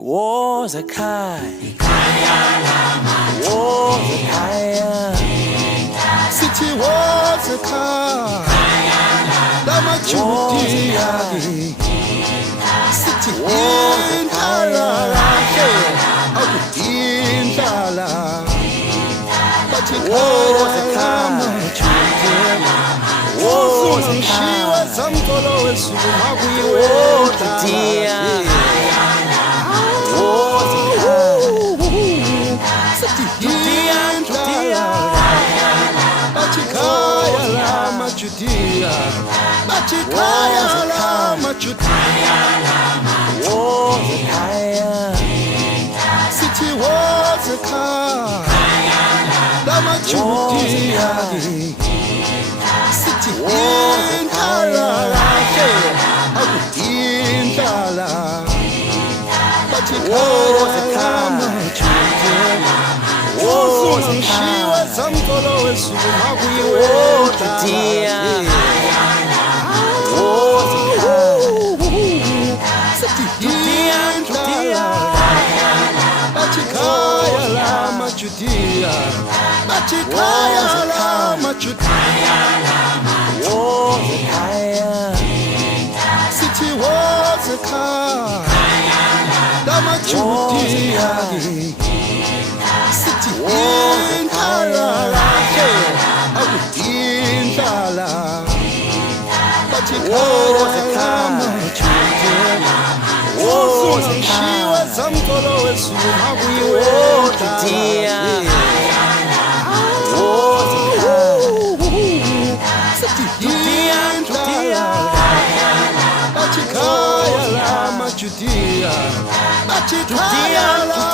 Wozakai, Wozakaya, City was a car. Damachudia. City in Tala. Out in Tala. But it was a car. She was some followers who Machikaya la City was a car. Damachudia. City in Tala. Out in Tala. She was some followers who Machikaya la City was a car. Damachudia. City in Tala. Out in Tala. She was some followers who Kaya la